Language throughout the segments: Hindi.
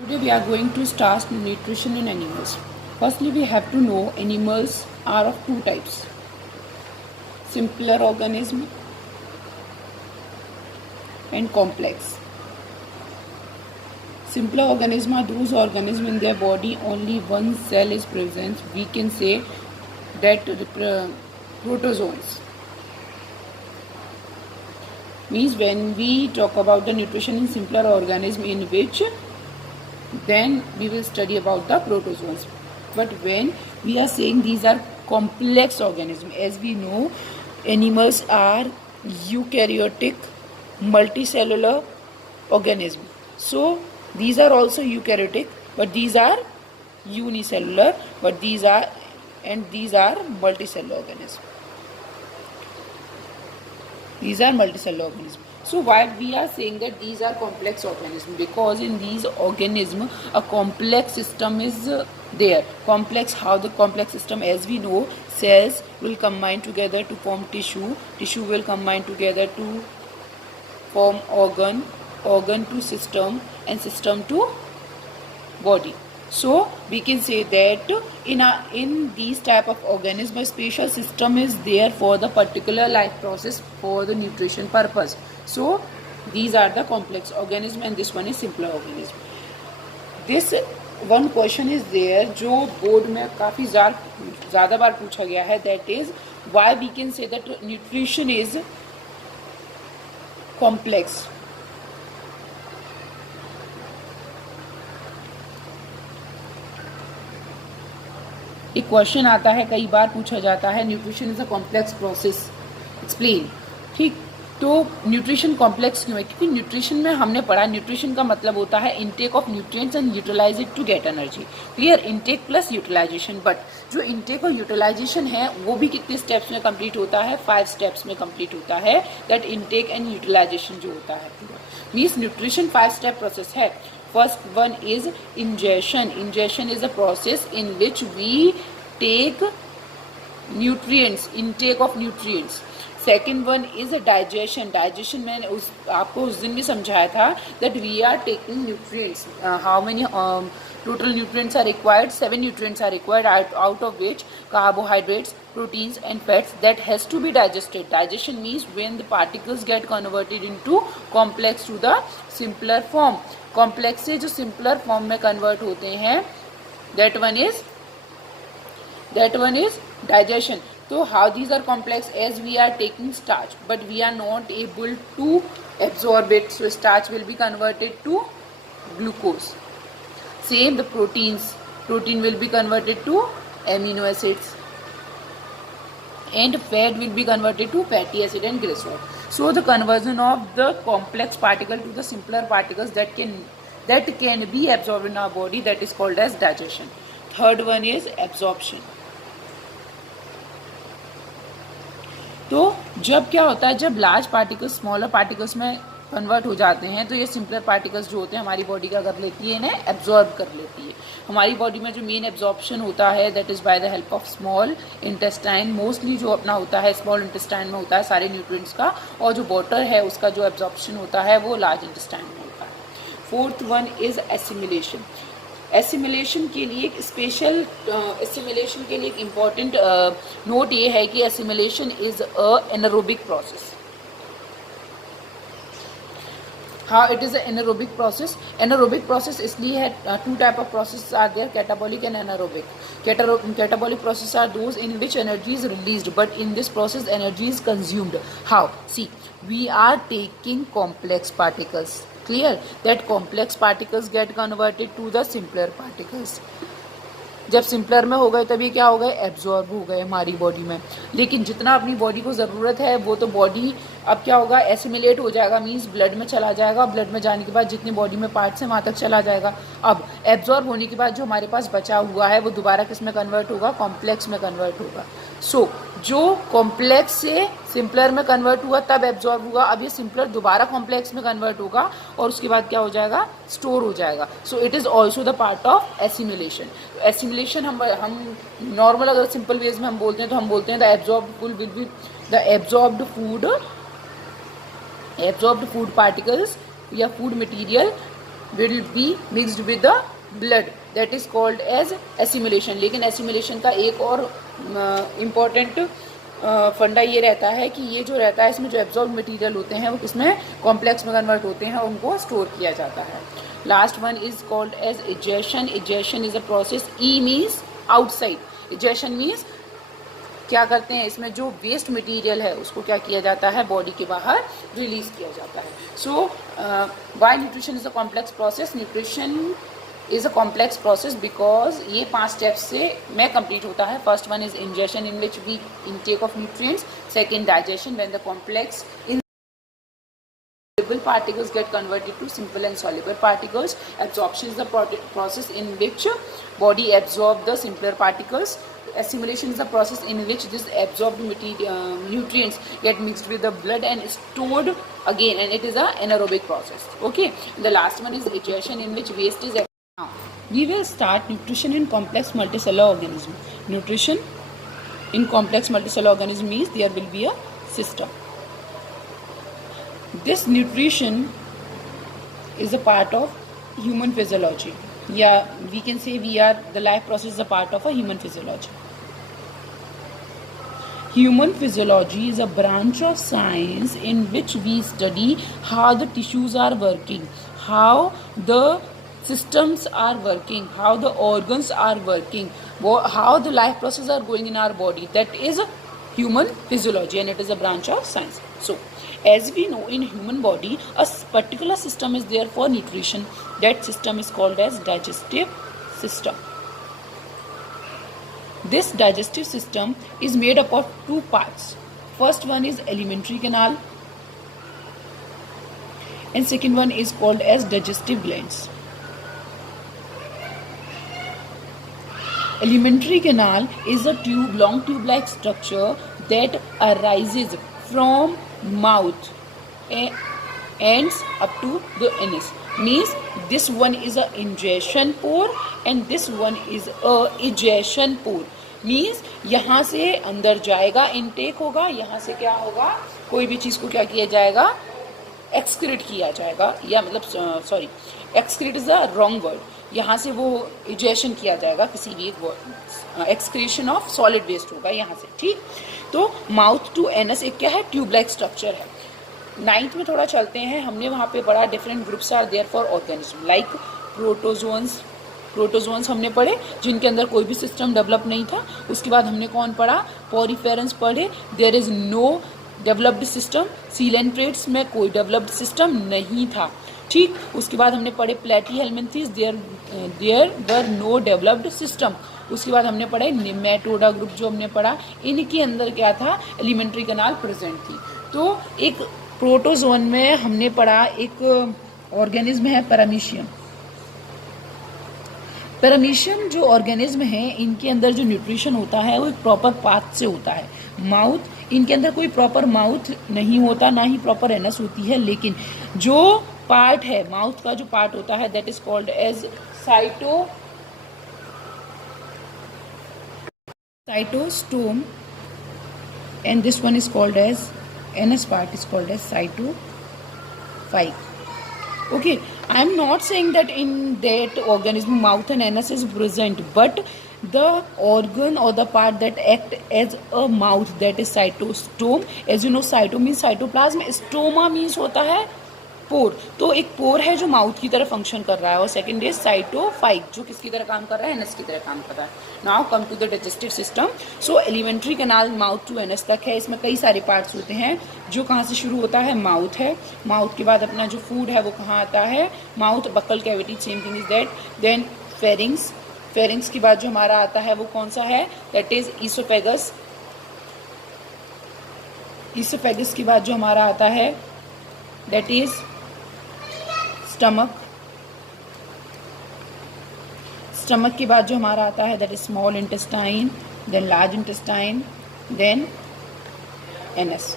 Today we are going to start nutrition in animals. Firstly, we have to know animals are of two types: simpler organism and complex. Simpler organism are those organisms in their body only one cell is present. We can say that protozoans. Means when we talk about the nutrition in simpler organism, in which then we will study about the protozoans. But when we are saying these are complex organisms, as we know, animals are eukaryotic multicellular organism. So these are also eukaryotic, but these are unicellular, but these are multicellular organisms. These are multicellular organisms. So why we are saying that these are complex organisms? Because in these organisms a complex system is there. Complex, how the complex system, as we know, cells will combine together to form tissue, tissue will combine together to form organ, organ to system, and system to body. So we can say that in these type of organism, a special system is there for the particular life process for the nutrition purpose. So these are the complex organism and this one is simpler organism. This one question is there जो बोर्ड में काफ़ी ज़्यादा बार पूछा गया है, that is why we can say that nutrition is complex. एक क्वेश्चन आता है, कई बार पूछा जाता है, nutrition is a complex process, explain. ठीक, तो न्यूट्रिशन कॉम्प्लेक्स क्यों है? क्योंकि न्यूट्रिशन में हमने पढ़ा, न्यूट्रिशन का मतलब होता है intake of nutrients and utilize it to get energy. Clear, intake plus utilization. But जो इनटेक और यूटिलाइजेशन है वो भी कितने स्टेप्स में कंप्लीट होता है? 5 स्टेप्स में कंप्लीट होता है. दैट इनटेक एंड यूटिलाइजेशन जो होता है मीन्स न्यूट्रिशन 5 स्टेप प्रोसेस है. First one is ingestion. Ingestion is a process in which we take nutrients, intake of nutrients. Second one is a digestion. Digestion मैंने आपको उस दिन भी समझाया था that we are taking nutrients. How many total nutrients are required? 7 nutrients are required, out of which carbohydrates, proteins and fats that has to be digested. Digestion means when the particles get converted into complex to the simpler form. Complex से जो सिंपलर फॉर्म में कन्वर्ट होते हैं, दैट वन इज डाइजेशन. तो how these are complex? As we are taking starch but we are not able to absorb it, so starch will be converted to glucose. Same the protein will be converted to amino acids and fat will be converted to fatty acid and glycerol. So the conversion of the complex particle to the simpler particles that can be absorbed in our body, that is called as digestion. Third one is absorption. तो जब क्या होता है, जब लार्ज पार्टिकल्स स्मॉलर पार्टिकल्स में कन्वर्ट हो जाते हैं तो ये सिंपलर पार्टिकल्स जो होते हैं हमारी बॉडी का कर लेती है, इन्हें एब्जॉर्ब कर लेती है. हमारी बॉडी में जो मेन एब्जॉर्प्शन होता है that is by the help of small intestine. Mostly जो अपना होता है स्मॉल इंटेस्टाइन में होता है सारे न्यूट्रिएंट्स का, और जो वाटर है उसका जो एब्जॉर्प्शन होता है वो लार्ज इंटेस्टाइन में होता है. Fourth one is assimilation. Assimilation के लिए एक स्पेशल एसिमिलेशन के लिए एक इम्पॉर्टेंट नोट ये है कि assimilation is a anaerobic process. How it is an anaerobic process? Anaerobic process इसलिए है, 2 type of processes are there, catabolic and anaerobic. Catabolic processes are those in which energy is released, but in this process energy is consumed. How? See, we are taking complex particles. Clear? That complex particles get converted to the simpler particles. जब सिंपलर में हो गए तभी क्या हो गए? एब्जॉर्ब हो गए हमारी बॉडी में. लेकिन जितना अपनी बॉडी को ज़रूरत है वो तो बॉडी अब क्या होगा? एसिमिलेट हो जाएगा, मीन्स ब्लड में चला जाएगा. ब्लड में जाने के बाद जितनी बॉडी में पार्ट्स हैं वहाँ तक चला जाएगा. अब एब्जॉर्ब होने के बाद जो हमारे पास बचा हुआ है वो दोबारा किस में कन्वर्ट होगा? कॉम्प्लेक्स में कन्वर्ट होगा. सो जो कॉम्प्लेक्स से सिंपलर में कन्वर्ट हुआ तब एब्जॉर्ब हुआ, अब ये सिंपलर दोबारा कॉम्प्लेक्स में कन्वर्ट होगा और उसके बाद क्या हो जाएगा? स्टोर हो जाएगा. So it is also the part of assimilation. Assimilation हम नॉर्मल अगर सिंपल वेज में हम बोलते हैं तो हम बोलते हैं द एब्जॉर्ब्ड फूड पार्टिकल्स या food material will be mixed with the blood, that is called as assimilation. लेकिन assimilation का एक और important फंडा ये रहता है कि ये जो रहता है इसमें जो एब्जॉर्ब मटेरियल होते हैं वो इसमें कॉम्प्लेक्स में कन्वर्ट होते हैं और उनको स्टोर किया जाता है. Last one is called as egestion. Egestion is a process. E means outside. Egestion means क्या करते हैं, इसमें जो वेस्ट मटेरियल है उसको क्या किया जाता है, बॉडी के बाहर रिलीज किया जाता है. So why nutrition is a complex process. Nutrition is a complex process because ये 5 स्टेप्स से में कंप्लीट होता है. First one is ingestion in which we intake of nutrients. Second digestion when the complex particles get converted to simple and soluble particles. Absorption is the process in which body absorb the simpler particles. Assimilation is the process in which this absorbed nutrients get mixed with the blood and stored again, and it is a anaerobic process. Okay, the last one is digestion in which waste is. Now we will start nutrition in complex multicellular organism. Nutrition in complex multicellular organism means there will be a system. This nutrition is a part of human physiology. Yeah, we can say the life process is a part of a human physiology. Human physiology is a branch of science in which we study how the tissues are working, how the systems are working, how the organs are working, how the life processes are going in our body. That is human physiology and it is a branch of science. So as we know, in human body a particular system is there for nutrition. That system is called as digestive system. This digestive system is made up of 2 parts. First one is alimentary canal and second one is called as digestive glands. Alimentary canal is a long tube like structure that arises from mouth ends up to the anus. Means this one is a ingestion pore and this one is a ejection pore. Means यहाँ से अंदर जाएगा, इनटेक होगा, यहाँ से क्या होगा, कोई भी चीज़ को क्या किया जाएगा, एक्सक्रीट किया जाएगा, या मतलब sorry excrete is a wrong word. यहाँ से वो इजेशन किया जाएगा, किसी भी एक एक्सक्रीशन ऑफ सॉलिड वेस्ट होगा यहाँ से. ठीक, तो माउथ टू एनस एक क्या है, ट्यूब लाइक स्ट्रक्चर है. 9th में थोड़ा चलते हैं, हमने वहाँ पे पढ़ा different groups are there for organism like protozoans. Protozoans हमने पढ़े जिनके अंदर कोई भी सिस्टम डेवलप नहीं था. उसके बाद हमने कौन पढ़ा, पॉरीफेरेंस पढ़े, there is no developed system. Coelenterates में कोई डेवलप्ड सिस्टम नहीं था. ठीक, उसके बाद हमने पढ़े platyhelminthes, there were no developed system. उसके बाद हमने पढ़ा निमेटोडा ग्रुप, जो हमने पढ़ा इनके अंदर क्या था, एलिमेंट्री कैनाल प्रेजेंट थी. तो एक प्रोटोजोन में हमने पढ़ा एक ऑर्गेनिज्म है पैरामीशियम. पैरामीशियम जो ऑर्गेनिज्म है इनके अंदर जो न्यूट्रिशन होता है वो एक प्रॉपर पाथ से होता है. माउथ, इनके अंदर कोई प्रॉपर माउथ नहीं होता, ना ही प्रॉपर एनस होती है, लेकिन जो पार्ट है माउथ का जो पार्ट होता है that is called as cytostome and this one is called as anus part is called as cytophyte. Okay, I am not saying that in that organism mouth and anus is present, but the organ or the part that act as a mouth, that is cytostome. As you know, cyto means cytoplasm, stoma means होता है पोर. तो एक पोर है जो माउथ की तरह फंक्शन कर रहा है, और सेकंड इज साइटोफाइट जो किसकी तरह काम कर रहा है, एनस की तरह काम कर रहा है. Now come to the digestive system. So alimentary canal mouth to anus तक है. इसमें कई सारे पार्ट्स होते हैं. जो कहाँ से शुरू होता है, माउथ है. माउथ के बाद अपना जो फूड है वो कहाँ आता है, mouth. Buccal cavity same thing is that. Then pharynx. Pharynx के बाद जो हमारा आता है वो कौन सा है, दैट इज ईसोफेगस. ईसोफेगस के बाद जो हमारा आता है दैट इज स्टमक. स्टमक के बाद जो हमारा आता है that is small intestine, then large intestine, then anus.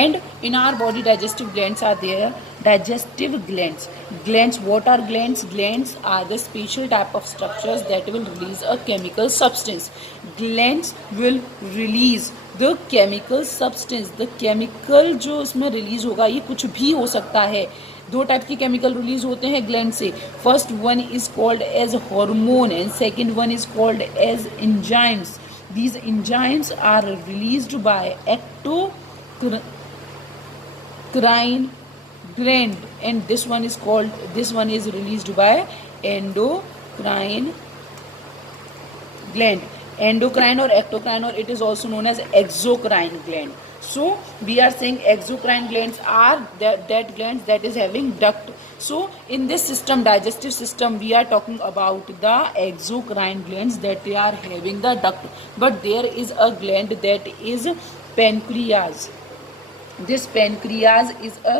And in our body digestive glands are there. Digestive glands. Glands, what are glands? Glands are the special type of structures that will release a chemical substance. Glands will release the chemical substance. The chemical जो उसमें रिलीज होगा ये कुछ भी हो सकता है. दो टाइप के केमिकल रिलीज होते हैं ग्लैंड से. First one is called as hormone and second one is called as enzymes. These enzymes are released by ectocrine gland, and this one is released by endocrine gland. Endocrine or ectocrine, or it is also known as exocrine gland. So we are saying exocrine glands are that glands that is having duct. So in this system, digestive system, we are talking about the exocrine glands that they are having the duct. But there is a gland that is pancreas. This pancreas is a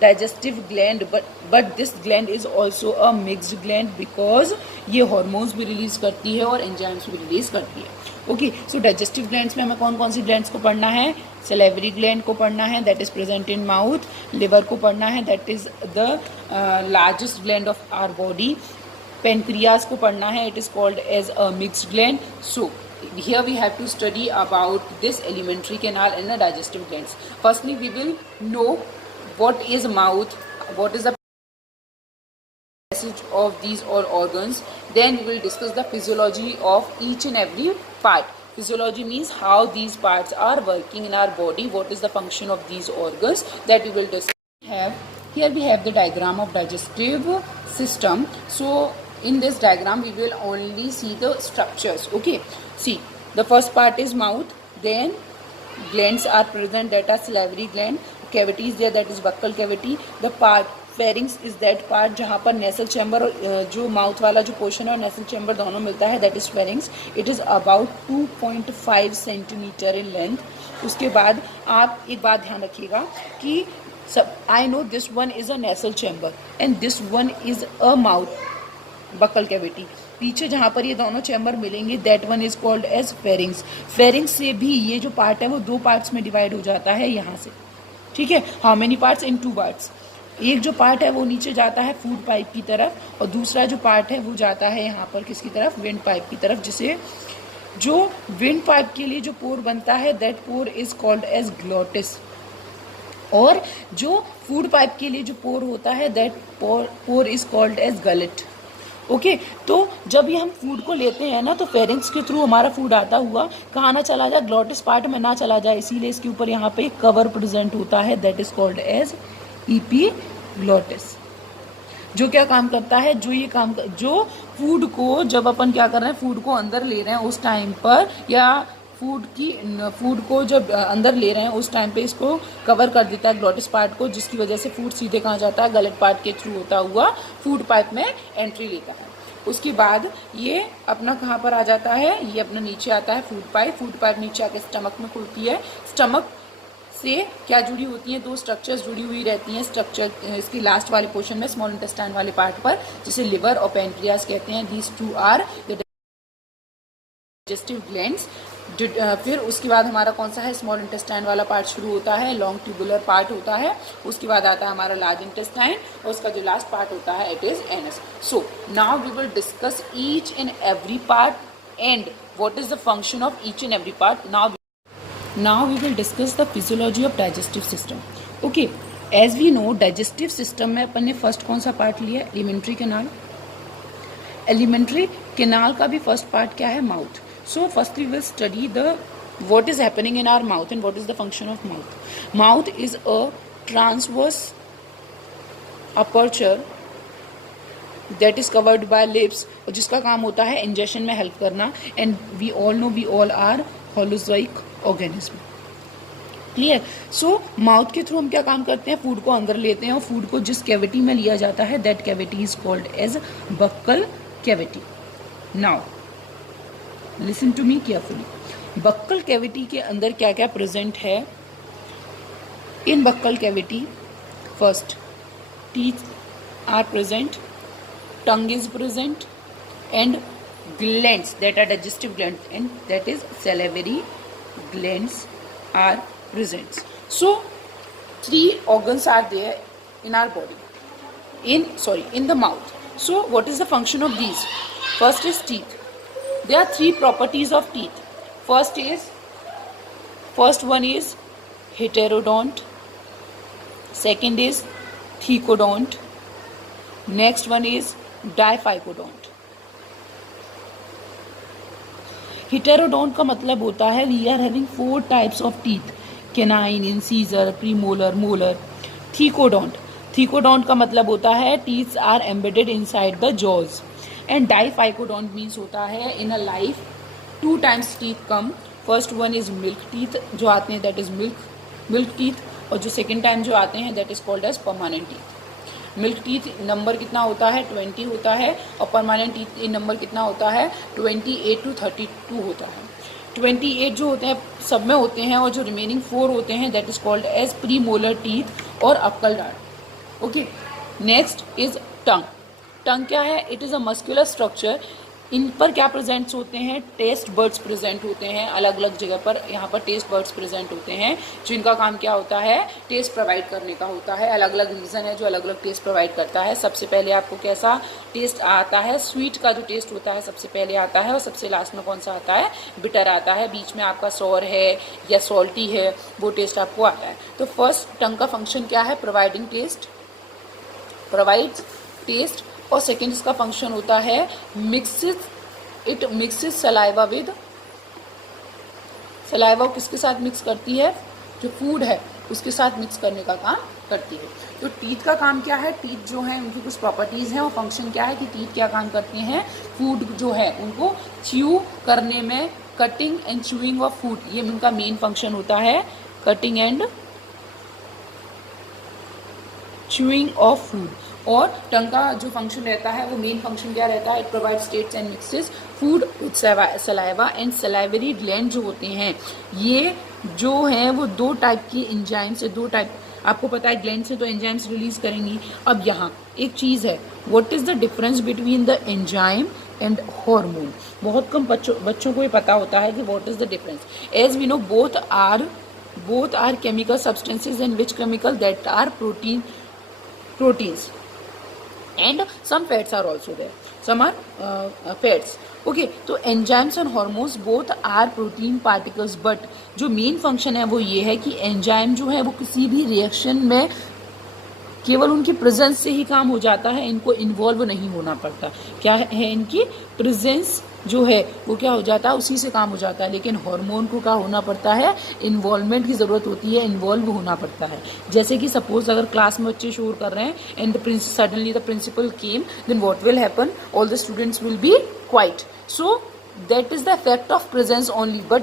digestive gland, but this gland is also a mixed gland because ये hormones भी release करती है और enzymes भी release करती है. ओके, सो डाइजेस्टिव ग्लैंड्स में हमें कौन कौन सी ग्लैंड्स को पढ़ना है? सलेवरी ग्लैंड को पढ़ना है, that is present in mouth. Liver को पढ़ना है, that is the largest gland of our body. Pancreas को पढ़ना है, it is called as a mixed gland. So here we have to study about this alimentary canal and the digestive glands. Firstly, we will know what is mouth, what is the passage of these all organs. Then we will discuss the physiology of each and every part. Physiology means how these parts are working in our body, what is the function of these organs, that we will discuss. Here we have the diagram of digestive system. So in this diagram we will only see the structures. Okay, see, the first part is mouth, then glands are present, that are salivary gland. Cavity is there, that is buccal cavity. The part pharynx is that part जहाँ पर नेसल चैम्बर और जो माउथ वाला जो पोर्शन है और नेसल चैम्बर दोनों मिलता है, that is pharynx. It is about 2.5 centimetre in length. उसके बाद आप एक बात ध्यान रखिएगा कि I know this one is a nasal chamber and this one is a mouth buccal cavity. पीछे जहाँ पर ये दोनों चैम्बर मिलेंगे, that one is called as pharynx. Pharynx से भी ये जो पार्ट है वो दो पार्ट्स में डिवाइड हो जाता है यहाँ से. ठीक है, how many parts? In 2 parts. एक जो पार्ट है वो नीचे जाता है फूड पाइप की तरफ और दूसरा जो पार्ट है वो जाता है यहाँ पर किसकी तरफ? विंड पाइप की तरफ. जिसे जो विंड पाइप के लिए जो पोर बनता है, that pore is called as glottis. और जो फूड पाइप के लिए जो पोर होता है, that pore is called as gullet. Okay, तो जब ये हम फूड को लेते हैं ना, तो फेरिंग्स के थ्रू हमारा फूड आता हुआ कहाँ ना चला जाए? ग्लोटिस पार्ट में ना चला जाए, इसीलिए इसके ऊपर यहाँ पे एक कवर प्रेजेंट होता है, that is called as epiglottis. जो क्या काम करता है? जो फूड को जब अपन क्या कर रहे हैं, फूड को अंदर ले रहे हैं उस टाइम पर, या फूड को जब अंदर ले रहे हैं उस टाइम पे इसको कवर कर देता है ग्लोटिस पार्ट को, जिसकी वजह से फूड सीधे कहाँ जाता है? गलेट पार्ट के थ्रू होता हुआ फूड पाइप में एंट्री लेता है. उसके बाद ये अपना कहाँ पर आ जाता है? ये अपना नीचे आता है फूड पाइप नीचे आके स्टमक में खुलती है. स्टमक से क्या जुड़ी होती हैं? 2 स्ट्रक्चर्स जुड़ी हुई रहती हैं. स्ट्रक्चर इसकी लास्ट वाले पोर्शन में, स्मॉल इंटेस्टाइन वाले पार्ट पर, जिसे लिवर और पेनक्रियास कहते हैं. These 2 are the digestive glands. फिर उसके बाद हमारा कौन सा है? स्मॉल इंटेस्टाइन वाला पार्ट शुरू होता है, लॉन्ग ट्यूबुलर पार्ट होता है. उसके बाद आता है हमारा लार्ज इंटेस्टाइन और उसका जो लास्ट पार्ट होता है, it is anus. So now we will discuss each and every part and what is the function of each and every part. Now we will discuss the physiology of digestive system. Okay, as we know, digestive system में अपन ने फर्स्ट कौन सा पार्ट लिया? Alimentary canal. एलिमेंट्री कैनाल का भी फर्स्ट पार्ट क्या है? Mouth. So first we will study the what is happening in our mouth and what is the function of mouth. Mouth is a transverse aperture that is covered by lips, और जिसका काम होता है इंजेशन में हेल्प करना. And we all know, we all are holozoic organism. Clear? So mouth के थ्रू हम क्या काम करते हैं? फूड को अंदर लेते हैं और फूड को जिस कैविटी में लिया जाता है, that cavity is called as buccal cavity. Now listen to me carefully. Buccal cavity के अंदर क्या क्या प्रेजेंट है? In buccal cavity first teeth are present, tongue is present, and glands that are digestive glands and that is salivary glands are present. So 3 organs are there in our body, in the mouth. So what is the function of these? First is teeth. There are 3 properties of teeth. First one is heterodont, second is thecodont. Next one is diphyodont. Heterodont का मतलब होता है we are having 4 types of teeth, canine, incisor, premolar, molar. Thecodont का मतलब होता है teeth are embedded inside the jaws. And diphyodont means होता है in a life 2 times teeth come. First one is milk teeth जो आते हैं, दैट इज मिल्क टीथ, और जो सेकेंड टाइम जो आते हैं that is called as permanent teeth. Milk teeth number कितना होता है 20 होता है, और परमानेंट टीथ नंबर कितना होता है 28 to 32 होता है. 28 जो होते हैं सब में होते हैं, और जो रिमेनिंग 4 होते हैं that is called as premolar teeth और अक्कल डार्ट. Okay. Next is tongue. Tongue क्या है? It is a muscular structure. इन पर क्या प्रेजेंट्स होते हैं? टेस्ट बर्ड्स प्रेजेंट होते हैं अलग अलग जगह पर. यहाँ पर टेस्ट बर्ड्स प्रेजेंट होते हैं जिनका काम क्या होता है? टेस्ट प्रोवाइड करने का होता है. अलग अलग रीज़न है जो अलग अलग टेस्ट प्रोवाइड करता है. सबसे पहले आपको कैसा टेस्ट आता है? स्वीट का जो टेस्ट होता है सबसे पहले आता है, और सबसे लास्ट में कौन सा आता है? बिटर आता है. बीच में आपका सॉर है या सॉल्टी है, वो टेस्ट आपको आता है. तो फर्स्ट टंग का फंक्शन क्या है? Providing taste, provides taste. और सेकेंड इसका फंक्शन होता है it mixes saliva with. Saliva किसके साथ मिक्स करती है? जो फूड है उसके साथ मिक्स करने का काम करती है. तो टीथ का काम क्या है? टीथ जो है उनकी कुछ प्रॉपर्टीज़ हैं, और फंक्शन क्या है कि टीथ क्या काम करती हैं? फूड जो है उनको च्यू करने में, cutting and chewing of food, ये उनका मेन फंक्शन होता है. Cutting and chewing of food. और टंग का जो फंक्शन रहता है वो मेन फंक्शन क्या रहता है? It provide states and mixes food with saliva and salivary gland जो होते हैं ये जो हैं वो 2 टाइप की एंजाइम से, 2 टाइप आपको पता है ग्लैंड से तो एंजाइम्स रिलीज करेंगी. अब यहाँ एक चीज़ है, what is the difference between the enzyme and hormone. बहुत कम बच्चों को ये पता होता है कि what is the difference. As we know both are chemical substances and which chemical that are proteins and some fats are also there, some are fats. Okay, तो enzymes and hormones both are protein particles, but जो मेन फंक्शन है वो ये है कि एंजाइम जो है वो किसी भी रिएक्शन में केवल उनकी प्रेजेंस से ही काम हो जाता है, इनको इन्वॉल्व नहीं होना पड़ता. क्या है? इनकी प्रेजेंस जो है वो क्या हो जाता है? उसी से काम हो जाता है. लेकिन हार्मोन को क्या होना पड़ता है? इन्वॉल्वमेंट की ज़रूरत होती है, इन्वॉल्व होना पड़ता है. जैसे कि सपोज अगर क्लास में बच्चे शोर कर रहे हैं and suddenly the principal came, then what will happen? All the students will be quiet. So that is the effect of presence only. But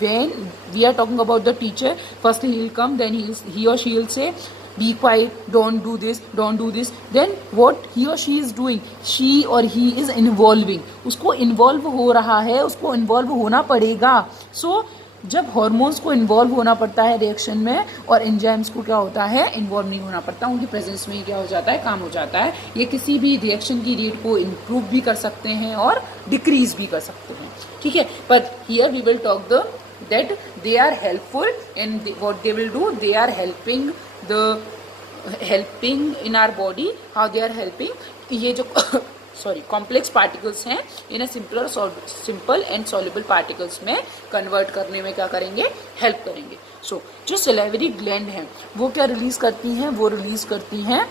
when we are talking about the teacher, firstly he will come, then he or she will say be quiet, don't do this, don't do this. Then what he or she is doing? She or he is involving. उसको इन्वॉल्व हो रहा है, उसको इन्वॉल्व होना पड़ेगा. सो जब हॉर्मोन्स को इन्वॉल्व होना पड़ता है रिएक्शन में, और एंजाइम्स को क्या होता है? इन्वॉल्व नहीं होना पड़ता, उनकी प्रेजेंस में ही क्या हो जाता है? काम हो जाता है. ये किसी भी रिएक्शन की रेट को इम्प्रूव भी कर सकते हैं और डिक्रीज भी कर सकते हैं. ठीक है. But here we will talk the that they are helpful and what they will do, they are helping in our body. How they are helping? ये जो कॉम्प्लेक्स पार्टिकल्स हैं इन्हें सिंपल एंड सॉल्युबल पार्टिकल्स में कन्वर्ट करने में क्या करेंगे? हेल्प करेंगे. जो सलाइवरी ग्लैंड हैं वो क्या रिलीज करती हैं? वो रिलीज करती हैं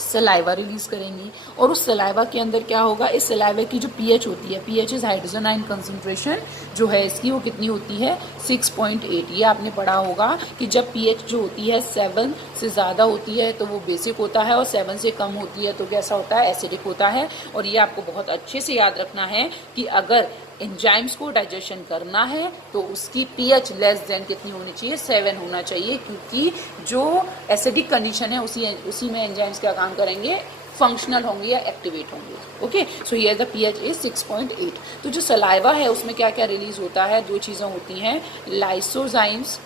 सलाइवा रिलीज करेंगी. और उस सलाइवा के अंदर क्या होगा? इस सलाइवा की जो पीएच होती है, pH is hydrogen ion concentration जो है इसकी वो कितनी होती है? 6.8. ये आपने पढ़ा होगा कि जब पीएच जो होती है 7 से ज़्यादा होती है तो वो बेसिक होता है, और 7 से कम होती है तो कैसा होता है? एसिडिक होता है. और ये आपको बहुत अच्छे से याद रखना है कि अगर एंजाइम्स को डाइजेशन करना है तो उसकी पीएच लेस देन कितनी होनी चाहिए? 7 होना चाहिए, क्योंकि जो एसिडिक कंडीशन है उसी में एंजाइम्स क्या काम करेंगे? फंक्शनल होंगे या एक्टिवेट होंगे. Okay. So here the pH is 6.8. तो जो सलाइवा है उसमें क्या क्या रिलीज होता है? 2 चीज़ें होती हैं, लाइसोजाइम्स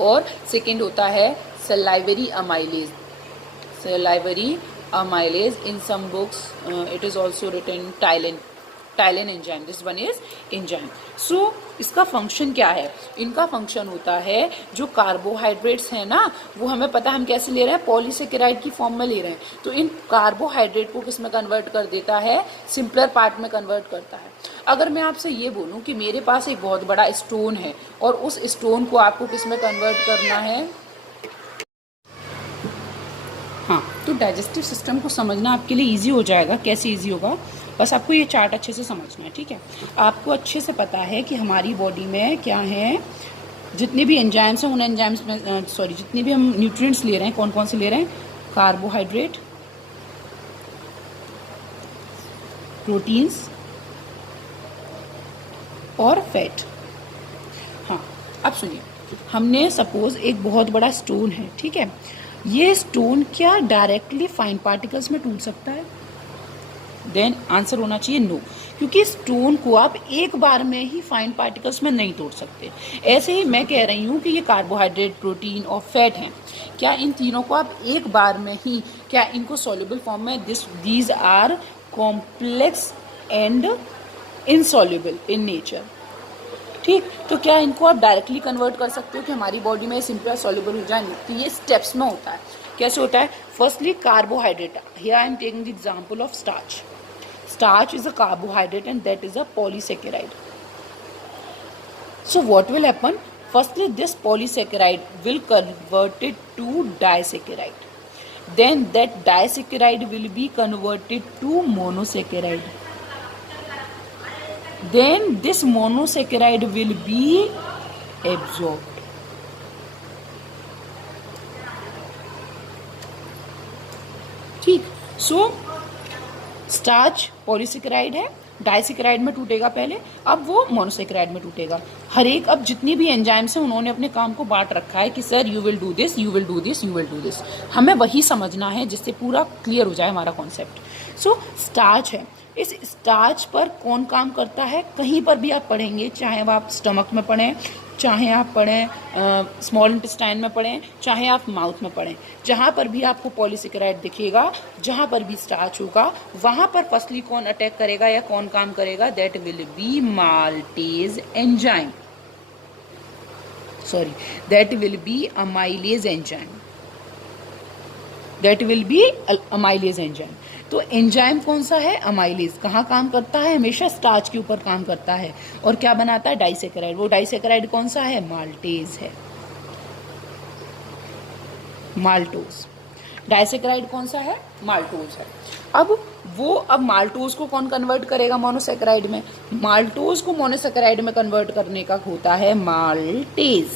और सेकेंड होता है salivary amylase. Salivary amylase in some books it is also written ptyalin enzyme. This one is enzyme. So इसका फंक्शन क्या है? इनका फंक्शन होता है जो कार्बोहाइड्रेट्स हैं ना, वो हमें पता है हम कैसे ले रहे हैं? पॉलीसेकेराइड की फॉर्म में ले रहे हैं. तो इन कार्बोहाइड्रेट को किस में कन्वर्ट कर देता है? सिंपलर पार्ट में कन्वर्ट करता है. अगर मैं आपसे ये बोलूँ कि मेरे पास एक बहुत बड़ा स्टोन है और उस स्टोन को आपको किस में कन्वर्ट करना है? डाइजेस्टिव सिस्टम को समझना आपके लिए ईजी हो जाएगा। कैसे ईजी होगा, बस आपको ये चार्ट अच्छे से समझना है, ठीक है। आपको अच्छे से पता है कि हमारी बॉडी में क्या है, जितने भी एंजाइम्स हैं उन एंजाइम्स में जितने भी हम न्यूट्रिएंट्स ले रहे हैं, कौन कौन से ले रहे हैं, कार्बोहाइड्रेट, प्रोटीन्स और फैट। हाँ, अब सुनिए, हमने सपोज एक बहुत बड़ा स्टोन है, ठीक है, ये स्टोन क्या डायरेक्टली फाइन पार्टिकल्स में टूट सकता है? देन आंसर होना चाहिए नो, क्योंकि स्टोन को आप एक बार में ही फाइन पार्टिकल्स में नहीं तोड़ सकते। ऐसे ही मैं कह रही हूँ कि ये कार्बोहाइड्रेट, प्रोटीन और फैट हैं, क्या इन तीनों को आप एक बार में ही, क्या इनको सॉल्युबल फॉर्म में, these are complex and insoluble in nature, ठीक, तो क्या इनको आप डायरेक्टली कन्वर्ट कर सकते हो कि हमारी बॉडी में सिंपल सॉल्युबल हो जाए? नहीं, तो ये स्टेप्स में होता है। कैसे होता है? Firstly carbohydrate, here I am taking the example of starch. Starch is a carbohydrate and that is a polysaccharide. So what will happen? Firstly, this polysaccharide will convert it to disaccharide. Then that disaccharide will be converted to monosaccharide. Then this monosaccharide will be absorbed. ठीक, so स्टार्च पॉलीसेकेराइड है, डाइसेकेराइड में टूटेगा पहले, अब वो मोनोसेकेराइड में टूटेगा। हर एक, अब जितनी भी एंजाइम्स हैं उन्होंने अपने काम को बांट रखा है कि sir you will do this, you will do this, you will do this. हमें वही समझना है जिससे पूरा क्लियर हो जाए हमारा कॉन्सेप्ट। सो स्टार्च है, इस स्टार्च पर कौन काम करता है? कहीं पर भी आप पढ़ेंगे, चाहे आप स्टमक में पढ़ें, चाहे आप पढ़ें स्मॉल इंटेस्टाइन में पढ़ें, चाहे आप माउथ में पढ़ें, जहाँ पर भी आपको पॉलीसेकेराइड दिखेगा, जहाँ पर भी स्टार्च होगा, वहाँ पर फर्स्टली कौन अटैक करेगा या कौन काम करेगा? That will be maltase enzyme, sorry, that will be amylase enzyme, that will be amylase enzyme. तो एंजाइम कौन सा है? अमाइलेज। कहाँ काम करता है? हमेशा स्टार्च के ऊपर काम करता है और क्या बनाता है? डाइसेकेराइड। वो डाइसेकेराइड कौन सा है? माल्टेज है, माल्टोज। डाइसेकेराइड कौन सा है? माल्टोज है। अब माल्टोज को कौन कन्वर्ट करेगा मोनोसेकेराइड में? माल्टोज को मोनोसेकेराइड में कन्वर्ट करने का होता है माल्टेज।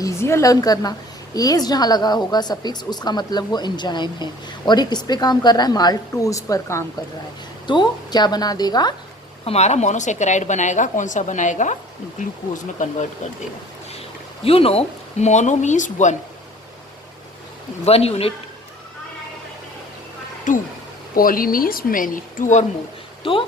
इजी है लर्न करना। एज जहाँ लगा होगा सफिक्स, उसका मतलब वो एंजाइम है और ये किस पे काम कर रहा है? माल्टोज पर काम कर रहा है। तो क्या बना देगा? हमारा मोनोसेकेराइड बनाएगा। कौन सा बनाएगा? ग्लूकोज में कन्वर्ट कर देगा। You know, mono means one unit, two, poly means many, two or more. तो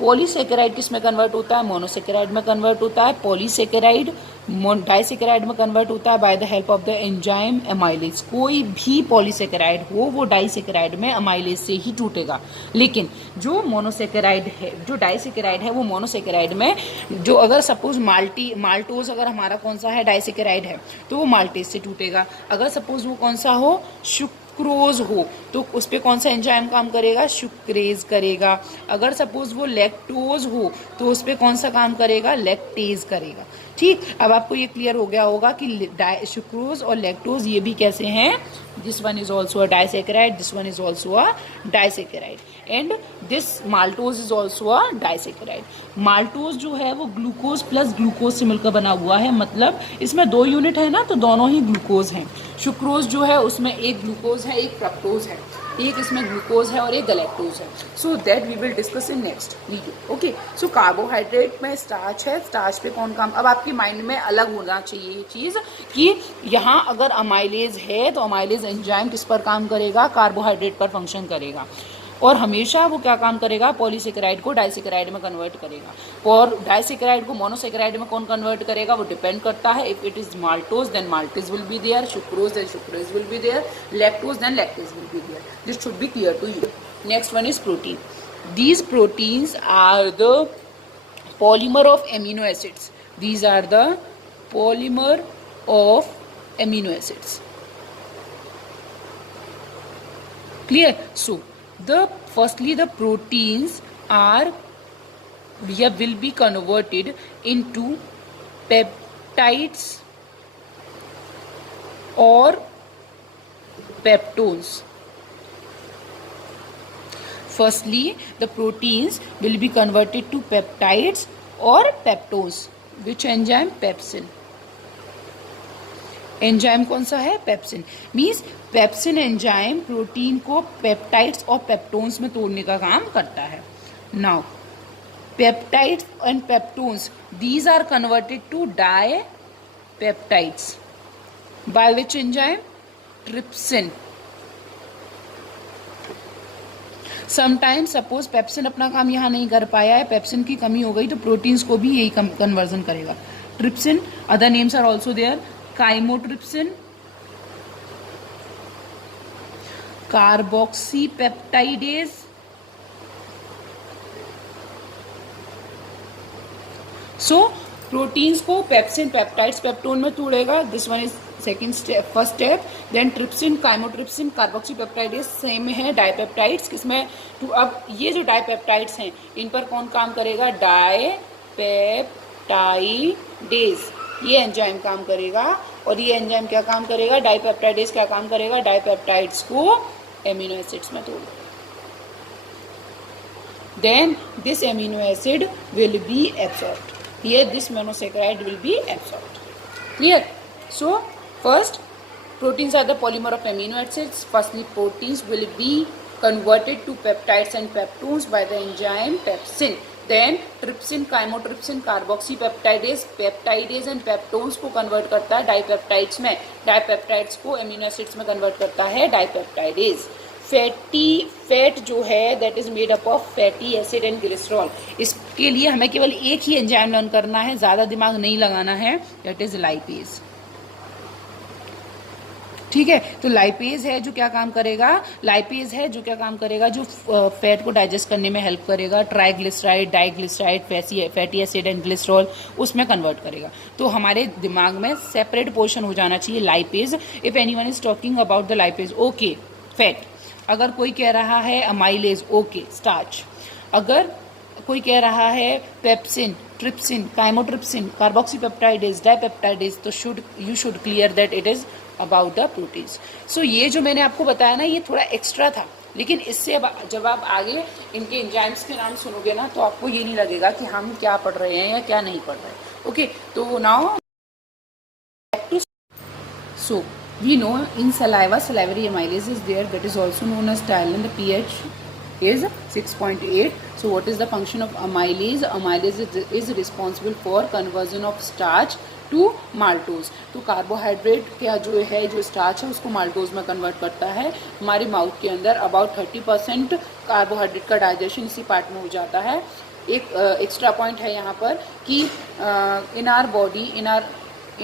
पॉलीसेकेराइड किस में कन्वर्ट होता है? मोनोसेकेराइड में कन्वर्ट होता है। पॉलीसेकेराइड डाइसेकेराइड में कन्वर्ट होता है by the help of the enzyme amylase. कोई भी पॉलीसेकेराइड हो वो डाइसेकेराइड में अमाइलेज से ही टूटेगा, लेकिन जो मोनोसेकेराइड है, जो डाइसेकेराइड है, वो मोनोसेकेराइड में, जो अगर सपोज माल्टोज अगर हमारा कौन सा है? डाइसेकेराइड है, तो वो माल्टेज से टूटेगा। अगर सपोज वो कौन सा हो? सुक्रोज हो, तो उस पर कौन सा एंजाइम काम करेगा? सुक्रेज करेगा। अगर सपोज वो लैक्टोज हो तो उस पर कौन सा काम करेगा? लैक्टेज करेगा। ठीक, अब आपको ये क्लियर हो गया होगा कि सुक्रोज और लैक्टोज ये भी कैसे हैं? This one is also a disaccharide, this one is also a disaccharide, and this maltose is also a disaccharide. Maltose जो है वो ग्लूकोज प्लस ग्लूकोज से मिलकर बना हुआ है, मतलब इसमें 2 यूनिट है ना, तो दोनों ही ग्लूकोज हैं। सुक्रोज जो है उसमें एक ग्लूकोज है, एक फ्रक्टोज है, एक इसमें ग्लूकोज है और एक गैलेक्टोज है। So that we will discuss in next video. Okay, so carbohydrate में स्टार्च है, स्टार्च पे कौन काम? अब आपके माइंड में अलग होना चाहिए ये चीज़ कि यहाँ अगर अमाइलेज है तो अमाइलेज एंजाइम किस पर काम करेगा? कार्बोहाइड्रेट पर फंक्शन करेगा, और हमेशा वो क्या काम करेगा? पॉलीसेकेराइड को डाइसेकेराइड में कन्वर्ट करेगा, और डाइसेकेराइड को मोनोसेकेराइड में कौन कन्वर्ट करेगा? वो डिपेंड करता है। If it is maltose then maltase will be there, sucrose then sucrose will be there, lactose then lactase will be there. This should be clear to you. Next one is protein. These proteins are the polymer of amino acids. These are the polymer of amino acids. Clear? So firstly the proteins will be converted into peptides or peptones. firstly the proteins will be converted to peptides or peptones. Which enzyme? Pepsin. Enzyme कौन सा है? Pepsin. Means pepsin enzyme protein को पेप्टाइड्स और पेप्टोन्स में तोड़ने का काम करता है. Now peptides and peptones, these are converted to dipeptides by which enzyme? Trypsin. Sometimes suppose pepsin अपना काम यहाँ नहीं कर पाया है, पेप्सिन की कमी हो गई, तो प्रोटीन्स को भी यही कन्वर्जन करेगा. Trypsin, other names are also there. Chymotrypsin, carboxypeptidase, so proteins को पेप्सिन, पेप्टाइड्स, पेप्टोन में तोड़ेगा. This one is second step, first step. Then trypsin, chymotrypsin, carboxypeptidase same है डाइपेप्टाइड्स. किसमें? तो अब ये जो डाइपेप्टाइड्स हैं इन पर कौन काम करेगा? डाइपेप्टाइडेज. ये एंजाइम काम करेगा. और ये एंजाइम क्या काम करेगा? डाइपेप्टाइडेज क्या काम करेगा? डाइपेप्टाइड्स को एमिनो एसिड्स में तोड़. Then this amino acid will be absorbed. Here this monosaccharide will be absorbed. Clear? So first, proteins are the polymer of amino acids. Firstly, proteins will be converted to peptides and peptones by the enzyme pepsin. Then trypsin, chymotrypsin, carboxypeptidase, peptidase and peptones को convert करता है डाइपेप्टाइड्स में. डाइपेप्टाइड्स को एमिनो एसिड्स में कन्वर्ट करता है डाइपेप्टाइडेज. फैट जो है that is made up of fatty acid and glycerol. इसके लिए हमें केवल एक ही एंजाइम लर्न करना है, ज़्यादा दिमाग नहीं लगाना है. That is lipase. ठीक है, तो लाइपेज है जो क्या काम करेगा? लाइपेज है जो क्या काम करेगा? जो फैट को डाइजेस्ट करने में हेल्प करेगा. Triglyceride, diglyceride, fatty acid and glycerol उसमें कन्वर्ट करेगा. तो हमारे दिमाग में सेपरेट पोर्शन हो जाना चाहिए lipase. If anyone is talking about the lipase, okay fat. अगर कोई कह रहा है अमाइलेज, ओके स्टार्च. अगर कोई कह रहा है pepsin, trypsin, chymotrypsin, carboxypeptidase, dipeptidase, तो you should clear that it is about the proteins. So ये जो मैंने आपको बताया ना, ये थोड़ा एक्स्ट्रा था, लेकिन इससे अब जब आप आगे इनके एंजाइम्स के नाम सुनोगे ना, तो आपको ये नहीं लगेगा कि हम क्या पढ़ रहे हैं या क्या नहीं पढ़ रहे. ओके, तो now so we know in saliva, salivary amylase is there, that is also known as ptyalin. The pH is 6.8. So what is the function of amylase? Amylase is responsible for conversion of starch to maltose. तो कार्बोहाइड्रेट क्या जो है, जो स्टार्च है, उसको माल्टोज में कन्वर्ट करता है. हमारे माउथ के अंदर अबाउट 30% कार्बोहाइड्रेट का डाइजेशन इसी पार्ट में हो जाता है. एक एक्स्ट्रा पॉइंट है यहाँ पर कि इन our body,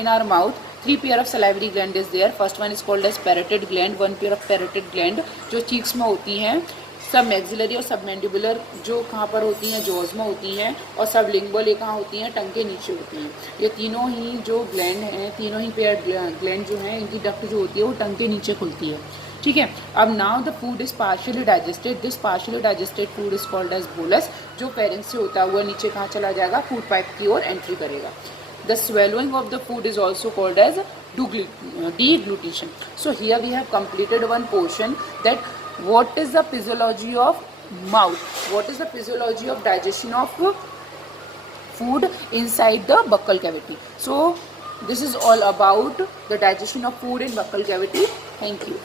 in our mouth 3 pair of salivary gland is there. First one is called as parotid gland. 1 pair of parotid gland जो चीक्स में होती हैं. सब मैक्सिलरी और सब मैंडिबुलर जो कहाँ पर होती हैं? जॉज में होती हैं. और सब लिंगुअल ये कहाँ होती हैं? टंग के नीचे होती हैं. ये तीनों ही जो ग्लैंड हैं, तीनों ही पेयर ग्लैंड जो हैं, इनकी डक्ट जो होती है वो टंग के नीचे खुलती है. ठीक है. अब now the food is partially digested. This partially digested food is called as bolus. जो पेरेंट्स से होता हुआ नीचे कहाँ चला जाएगा? फूड पाइप की ओर एंट्री करेगा. The swallowing of the food is also called as deglutition. So here we have completed one portion, that what is the physiology of mouth, what is the physiology of digestion of food inside the buccal cavity. So this is all about the digestion of food in buccal cavity. Thank you.